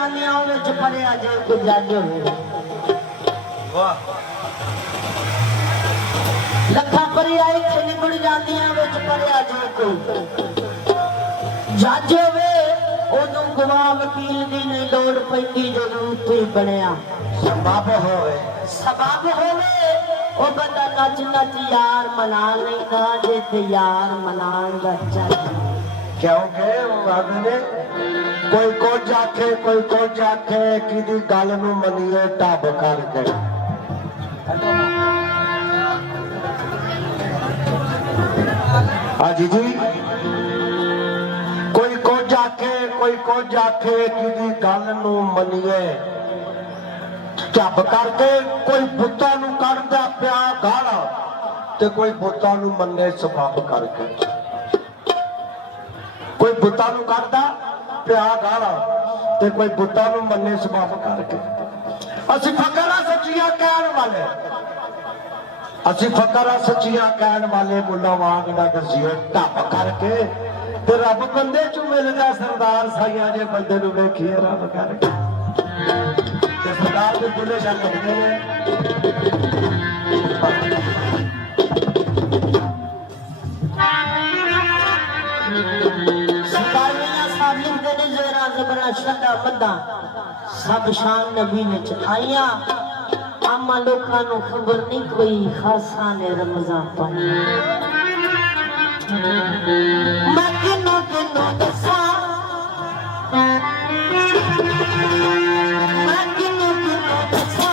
जानिया विच पढ़िया जे कोई जज होवे वाह लखा परिया इत्थे निबड़ जानिया विच पढ़िया जे कोई जज होवे ओनू गवाह वकील दी नहीं लोड़ पैंदी जदों उत्थे बनया सबब होवे ओ बंदा नच नच यार मना लैंदा जे ते यार मनाण दा चाहिए क्योंकि माने कोई कुछ आखे कोई कुछ आखे किदी गल नूं मनीए ढब करके हाजी जी कोई कुछ आखे किदी गल नूं मनीए ढब करके कोई बुत्तां नूं कढदा पिया गाल ते कोई बुत्तां नूं मन्ने सबब करके कोई बुत्तां नूं कढदा पिया गाल ते कोई बुत्तां नूं मन्ने सबब करके ਅਸੀਂ ਫਕਰਾਂ ਸੱਚੀਆਂ ਕਹਿਣ ਵਾਲੇ ਮੁੱਲਾ ਵਾਂਗ ਨਾ ਦਸੀਏ ਢੱਬ ਕਰਕੇ ਤੇ ਰੱਬ ਬੰਦੇ ਚ ਮਿਲਦਾ ਸਰਦਾਰ ਸਾਈਆਂ ਜੇ ਬੰਦੇ ਨੂੰ ਵੇਖੀਏ ਰੱਬ ਕਰਕੇ ਤੇ ਸਰਦਾਰ ਦੇ ਬੁੱਲੇ ਸ਼ਾ ਲੱਗਦੇ ਨੇ सरकारियां साबिर दे ने जरा जबरा शदा बंदा सब शान नबी विच आईया आमा लोकां नूं खबर नहीं कोई खासा ने रमजान पाई मैं किनो किनो दसा मैं किनो किनो दसा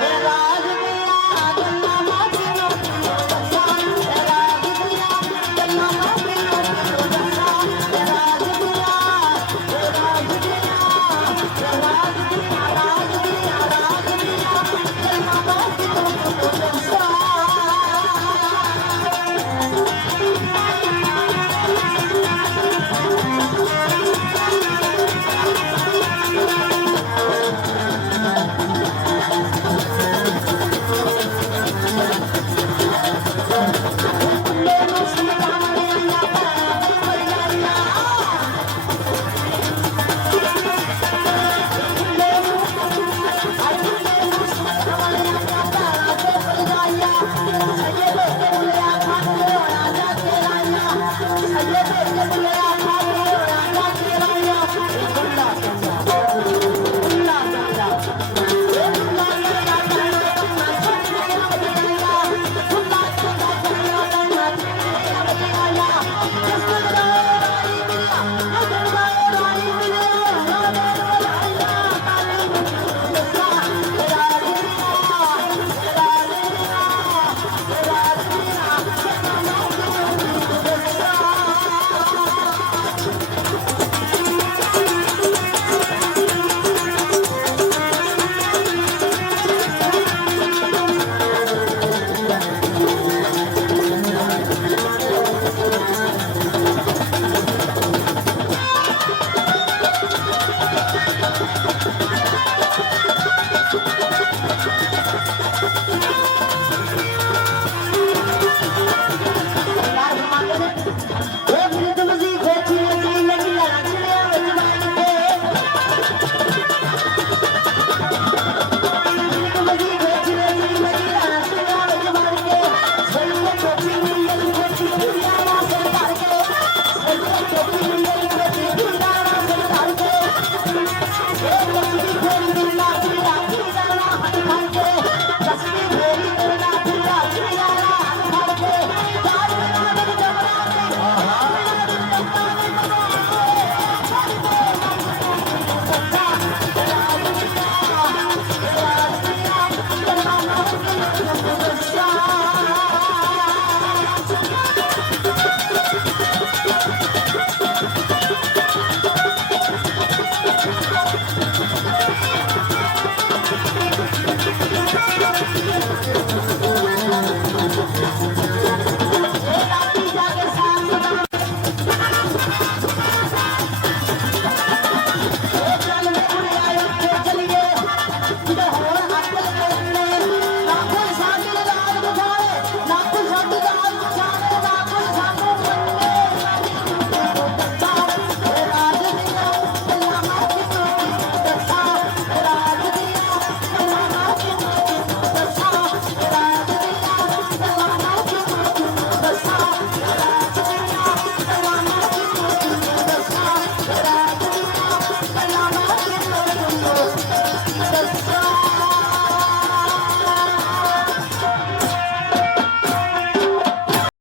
ए राज मेरा गल्ला मैं किनो किनो दसा ए राज मेरा गल्ला मैं किनो किनो दसा ए राज मेरा ए राज मेरा ए राज मेरा राज मेरा राज मेरा गल्ला मैं किनो किनो दसा